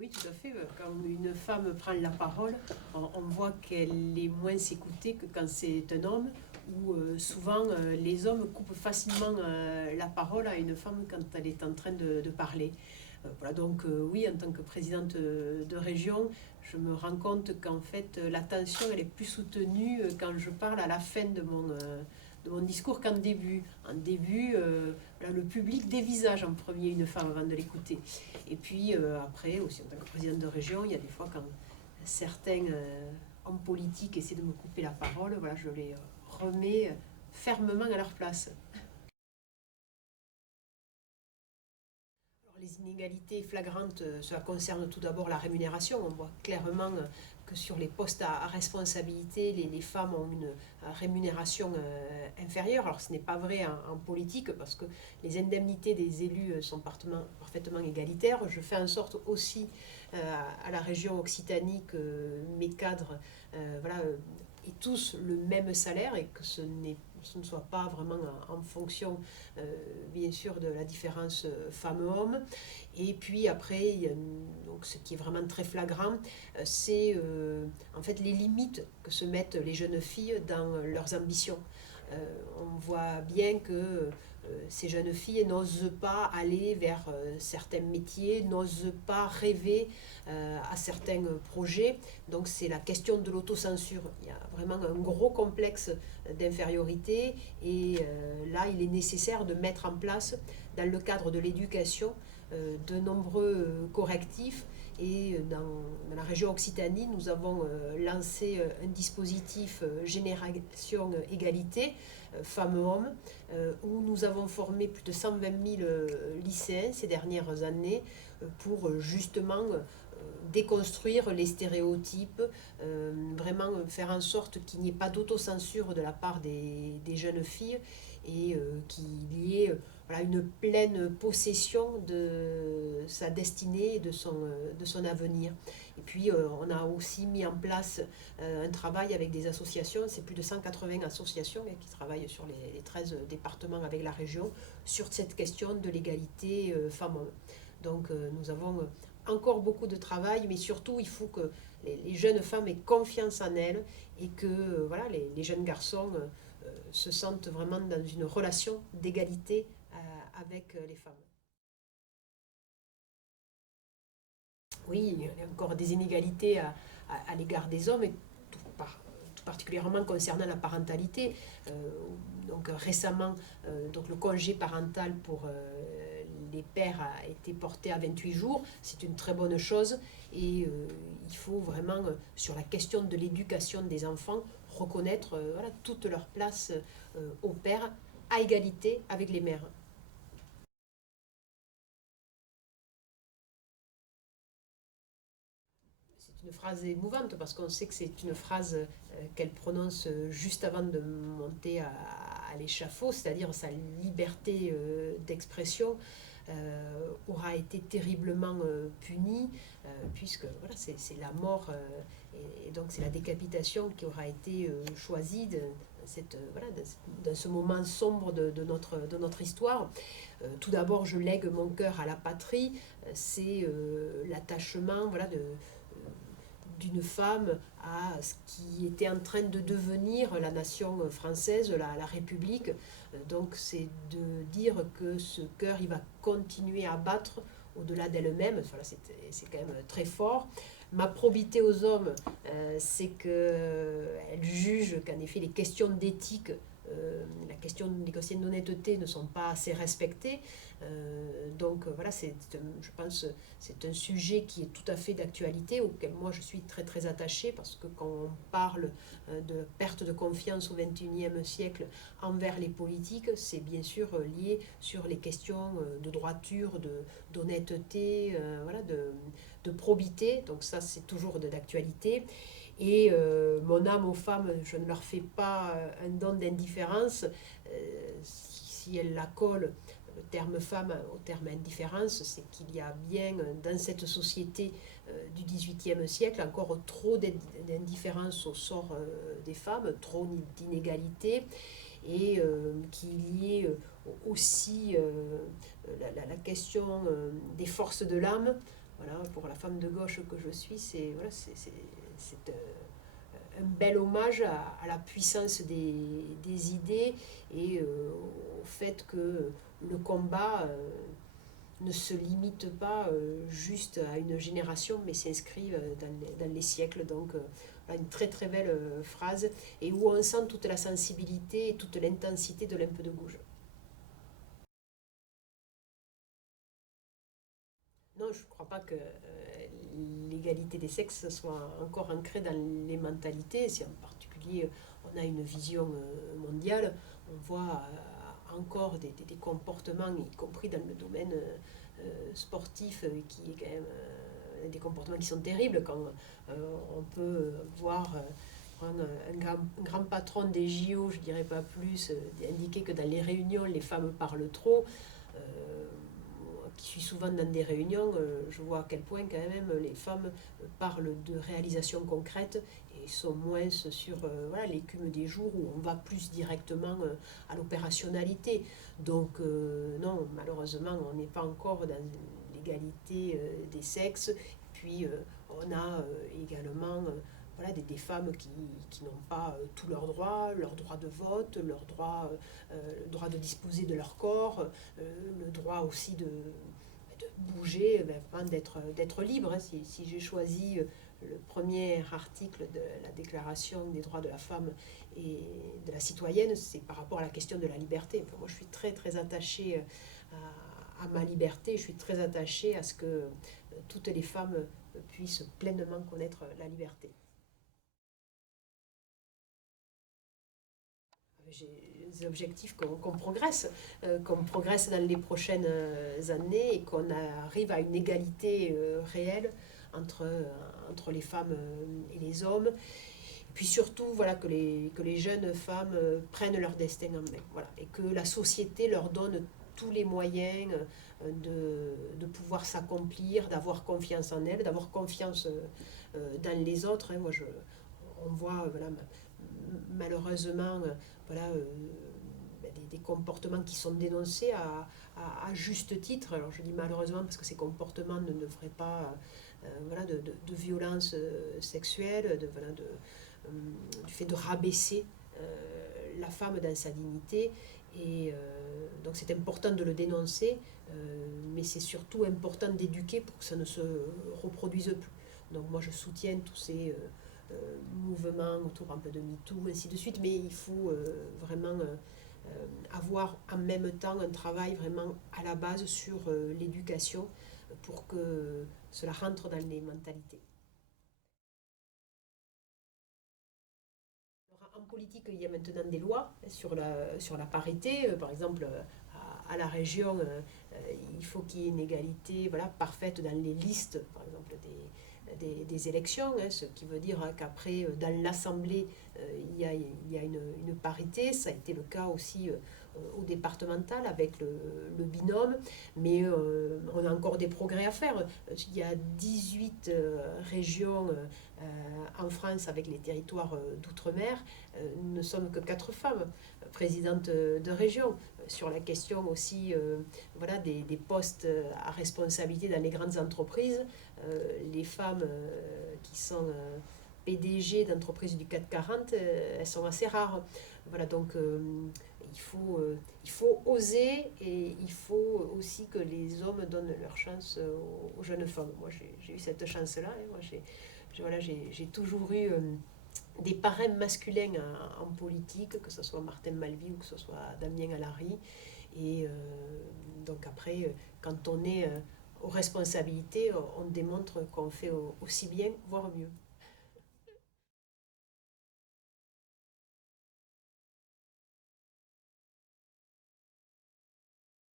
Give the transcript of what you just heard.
Oui, tout à fait. Quand une femme prend la parole, on voit qu'elle est moins écoutée que quand c'est un homme, où souvent les hommes coupent facilement la parole à une femme quand elle est en train de parler. Voilà, donc oui, en tant que présidente de région, je me rends compte qu'en fait l'attention elle est plus soutenue quand je parle à la fin de mon discours qu'en début. En début, là, le public dévisage en premier une femme avant de l'écouter. Et puis après, aussi en tant que présidente de région, il y a des fois quand certains hommes politiques essaient de me couper la parole, voilà, je les remets fermement à leur place. Les inégalités flagrantes, cela concerne tout d'abord la rémunération. On voit clairement que sur les postes à responsabilité, les femmes ont une rémunération inférieure. Alors ce n'est pas vrai en politique parce que les indemnités des élus sont parfaitement égalitaires. Je fais en sorte aussi à la région Occitanie que mes cadres voilà, aient tous le même salaire et que ce ne soit pas vraiment en fonction, bien sûr, de la différence femmes-hommes. Et puis après, donc, ce qui est vraiment très flagrant, c'est en fait les limites que se mettent les jeunes filles dans leurs ambitions. On voit bien que ces jeunes filles n'osent pas aller vers certains métiers, n'osent pas rêver à certains projets. Donc c'est la question de l'autocensure. Il y a vraiment un gros complexe d'infériorité et là il est nécessaire de mettre en place dans le cadre de l'éducation de nombreux correctifs. Et dans la région Occitanie, nous avons lancé un dispositif Génération Égalité, femmes-hommes, où nous avons formé plus de 120 000 lycéens ces dernières années pour justement déconstruire les stéréotypes, vraiment faire en sorte qu'il n'y ait pas d'autocensure de la part des jeunes filles et qu'il y ait voilà, une pleine possession de sa destinée et de son avenir. Et puis on a aussi mis en place un travail avec des associations, c'est plus de 180 associations qui travaillent sur les 13 départements avec la région sur cette question de l'égalité femmes-hommes. Donc nous avons encore beaucoup de travail, mais surtout il faut que les jeunes femmes aient confiance en elles et que voilà, les jeunes garçons se sentent vraiment dans une relation d'égalité avec les femmes. Oui, il y a encore des inégalités à l'égard des hommes, et tout particulièrement concernant la parentalité. Donc récemment, donc le congé parental pour les pères a été porté à 28 jours. C'est une très bonne chose et il faut vraiment, sur la question de l'éducation des enfants, reconnaître voilà, toute leur place aux pères à égalité avec les mères. C'est une phrase émouvante parce qu'on sait que c'est une phrase qu'elle prononce juste avant de monter à l'échafaud, c'est-à-dire sa liberté d'expression aura été terriblement punie puisque voilà, c'est la mort et donc c'est la décapitation qui aura été choisie voilà, dans ce moment sombre de notre histoire. Tout d'abord, je lègue mon cœur à la patrie, c'est l'attachement voilà, d'une femme à ce qui était en train de devenir la nation française, la République. Donc c'est de dire que ce cœur, il va continuer à battre au-delà d'elle-même. Voilà, c'est quand même très fort. Ma probité aux hommes, c'est qu'elle juge qu'en effet les questions d'éthique, les questions d'honnêteté ne sont pas assez respectées. Donc voilà, je pense c'est un sujet qui est tout à fait d'actualité, auquel moi je suis très très attachée, parce que quand on parle de perte de confiance au XXIe siècle envers les politiques, c'est bien sûr lié sur les questions de droiture, d'honnêteté, voilà, de probité. Donc ça c'est toujours d'actualité. Et mon âme aux femmes, je ne leur fais pas un don d'indifférence. Si elles la collent, le terme femme au terme indifférence, c'est qu'il y a bien dans cette société du XVIIIe siècle encore trop d'indifférence au sort des femmes, trop d'inégalités, et qu'il y ait aussi la question des forces de l'âme. voilà, pour la femme de gauche que je suis, c'est voilà, un bel hommage à la puissance des idées et au fait que le combat ne se limite pas juste à une génération, mais s'inscrit dans les siècles. Donc, une très très belle phrase, et où on sent toute la sensibilité et toute l'intensité de l'Impe de Gouges. Non, je ne crois pas que l'égalité des sexes soit encore ancrée dans les mentalités. Si en particulier on a une vision mondiale, on voit encore des comportements, y compris dans le domaine sportif, qui est quand même des comportements qui sont terribles, quand on peut voir un grand patron des JO, je dirais pas plus, indiquer que dans les réunions, les femmes parlent trop. Qui suis souvent dans des réunions, je vois à quel point quand même les femmes parlent de réalisations concrètes et sont moins sur voilà, l'écume des jours, où on va plus directement à l'opérationnalité. Donc non, malheureusement, on n'est pas encore dans l'égalité des sexes. Puis on a également voilà, des femmes qui n'ont pas tous leurs droits, leur droit de vote, le droit de disposer de leur corps, le droit aussi de bouger, d'être libre. Si j'ai choisi le premier article de la Déclaration des droits de la femme et de la citoyenne, c'est par rapport à la question de la liberté. Moi, je suis très très attachée à ma liberté, je suis très attachée à ce que toutes les femmes puissent pleinement connaître la liberté. J'ai des objectifs qu'on progresse dans les prochaines années, et qu'on arrive à une égalité réelle entre les femmes et les hommes. Et puis surtout, voilà, que les jeunes femmes prennent leur destin en main. Voilà, et que la société leur donne tous les moyens de pouvoir s'accomplir, d'avoir confiance en elles, d'avoir confiance dans les autres. Moi, on voit voilà, malheureusement voilà, des comportements qui sont dénoncés à juste titre. Alors je dis malheureusement parce que ces comportements ne devraient pas voilà, de violence sexuelle, voilà, du fait de rabaisser la femme dans sa dignité. Et donc c'est important de le dénoncer, mais c'est surtout important d'éduquer pour que ça ne se reproduise plus. Donc moi je soutiens tous ces mouvements autour un peu de MeToo, ainsi de suite, mais il faut vraiment avoir en même temps un travail vraiment à la base sur l'éducation, pour que cela rentre dans les mentalités. En politique, il y a maintenant des lois sur la parité. Par exemple, à la région, il faut qu'il y ait une égalité voilà, parfaite dans les listes, par exemple, des élections, hein, ce qui veut dire qu'après, dans l'Assemblée, il y a une parité. Ça a été le cas aussi au départemental avec le binôme, mais on a encore des progrès à faire. Il y a 18 régions en France avec les territoires d'outre-mer. Nous ne sommes que 4 femmes présidentes de région. Sur la question aussi voilà, des postes à responsabilité dans les grandes entreprises, les femmes qui sont PDG d'entreprises du CAC 40, elles sont assez rares. Voilà, donc il faut oser, et il faut aussi que les hommes donnent leur chance aux jeunes femmes. Moi, j'ai eu cette chance-là. Hein. Moi, j'ai toujours eu des parrains masculins en politique, que ce soit Martin Malvy ou que ce soit Damien Alary. Et donc après, quand on est aux responsabilités, on démontre qu'on fait aussi bien, voire mieux.